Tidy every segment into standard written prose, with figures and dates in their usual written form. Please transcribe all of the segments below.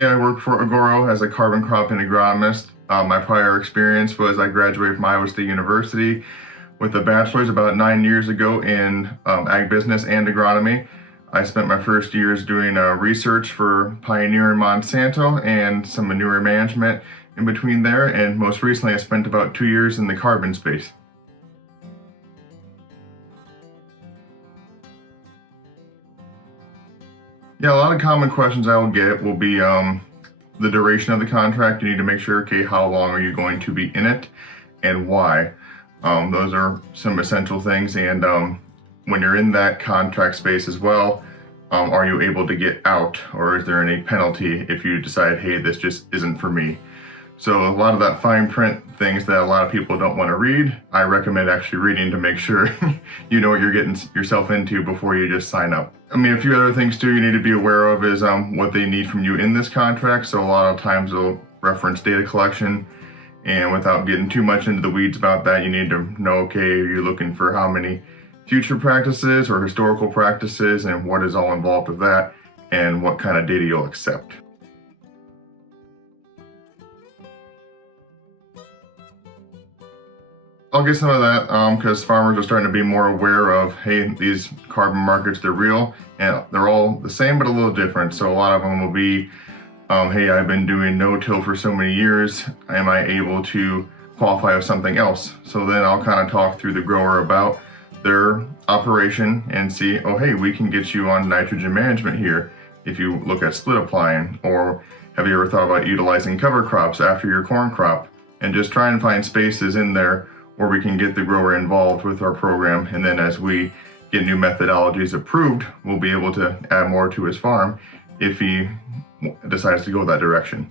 Yeah, I work for Agoro as a carbon cropping agronomist. My prior experience was I graduated from Iowa State University with a bachelor's about 9 years ago in ag business and agronomy. I spent my first years doing research for Pioneer and Monsanto and some manure management in between there. And most recently, I spent about 2 years in the carbon space. Yeah, a lot of common questions I will get will be the duration of the contract. You need to make sure, okay, how long are you going to be in it and why? Those are some essential things. And when you're in that contract space as well, are you able to get out, or is there any penalty if you decide, hey, this just isn't for me? So a lot of that fine print things that a lot of people don't want to read, I recommend actually reading to make sure you know what you're getting yourself into before you just sign up. I mean, a few other things too you need to be aware of is what they need from you in this contract. So a lot of times they'll reference data collection, and without getting too much into the weeds about that, you need to know, okay, are you looking for how many future practices or historical practices, and what is all involved with that, and what kind of data you'll accept. I'll get some of that because farmers are starting to be more aware of, hey, these carbon markets, they're real and they're all the same but a little different. So a lot of them will be, hey, I've been doing no-till for so many years. Am I able to qualify with something else? So then I'll kind of talk through the grower about their operation and see, oh, hey, we can get you on nitrogen management here if you look at split applying. Or have you ever thought about utilizing cover crops after your corn crop? And just try and find spaces in there where we can get the grower involved with our program. And then as we get new methodologies approved, we'll be able to add more to his farm if he decides to go that direction.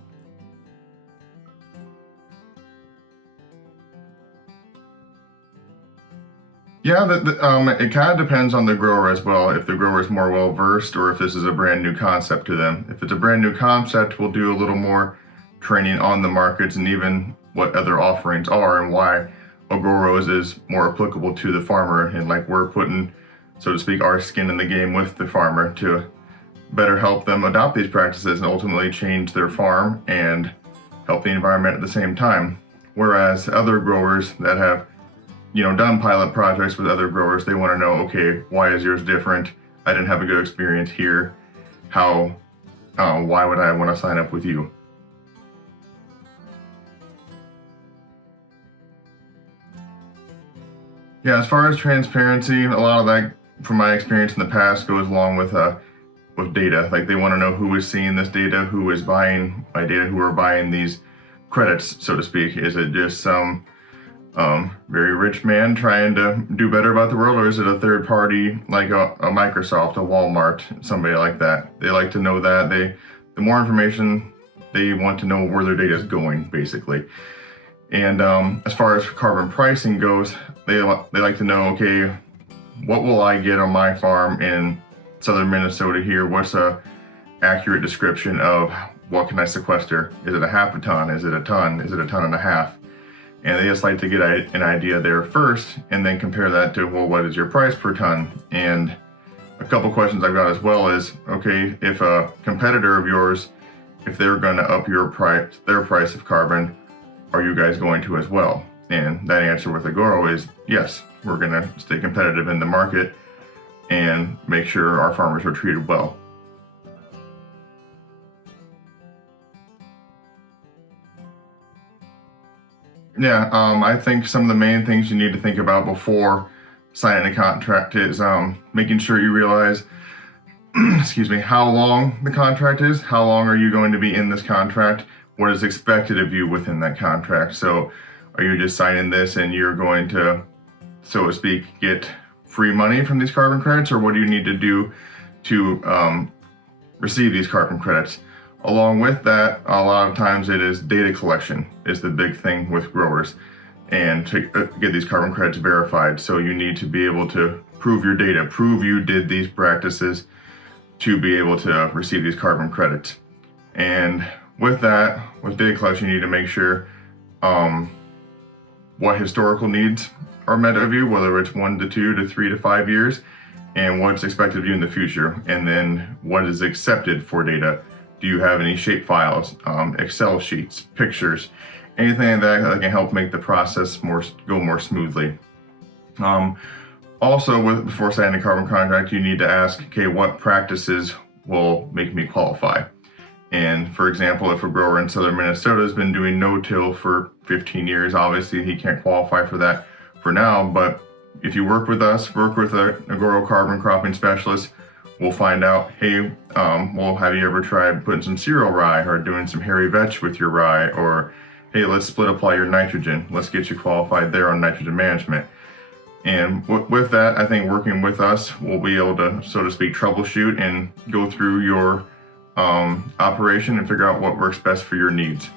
Yeah, it kind of depends on the grower as well, if the grower is more well versed or if this is a brand new concept to them. If it's a brand new concept, we'll do a little more training on the markets and even what other offerings are and why Agoro's is more applicable to the farmer, and like we're putting, so to speak, our skin in the game with the farmer to better help them adopt these practices and ultimately change their farm and help the environment at the same time. Whereas other growers that have, done pilot projects with other growers, they want to know, okay, why is yours different? I didn't have a good experience here. Why would I want to sign up with you? Yeah, as far as transparency, a lot of that, from my experience in the past, goes along with data. Like they want to know who is seeing this data, who is buying my data, who are buying these credits, so to speak. Is it just some very rich man trying to do better about the world, or is it a third party like a Microsoft, a Walmart, somebody like that? They like to know that. The more information, they want to know where their data is going, basically. And as far as carbon pricing goes, they like to know, okay, what will I get on my farm in southern Minnesota here? What's a accurate description of what can I sequester? Is it a half a ton? Is it a ton? Is it a ton and a half? And they just like to get an idea there first and then compare that to, well, what is your price per ton? And a couple questions I've got as well is, okay, if a competitor of yours, if they're going to up their price of carbon, are you guys going to as well? And that answer with Agoro is yes, we're going to stay competitive in the market and make sure our farmers are treated well. Yeah, I think some of the main things you need to think about before signing a contract is making sure you realize, excuse me, how long the contract is. How long are you going to be in this contract? What is expected of you within that contract? So are you just signing this and you're going to, so to speak, get free money from these carbon credits, or what do you need to do to receive these carbon credits? Along with that, a lot of times it is data collection is the big thing with growers, and to get these carbon credits verified. So you need to be able to prove your data, prove you did these practices to be able to receive these carbon credits. And with that, with data collection, you need to make sure what historical needs are met of you, whether it's 1 to 2 to 3 to 5 years, and what's expected of you in the future, and then what is accepted for data Do you have any shape files, Excel sheets, pictures, anything like that can help make the process go more smoothly. Also, before signing a carbon contract, you need to ask, okay, what practices will make me qualify? And for example, if a grower in southern Minnesota has been doing no-till for 15 years, obviously he can't qualify for that for now. But if you work with us, work with an agrocarbon cropping specialist, we'll find out, hey, well, have you ever tried putting some cereal rye or doing some hairy vetch with your rye? Or, hey, let's split apply your nitrogen. Let's get you qualified there on nitrogen management. And with that, I think working with us, we'll be able to, so to speak, troubleshoot and go through your operation and figure out what works best for your needs.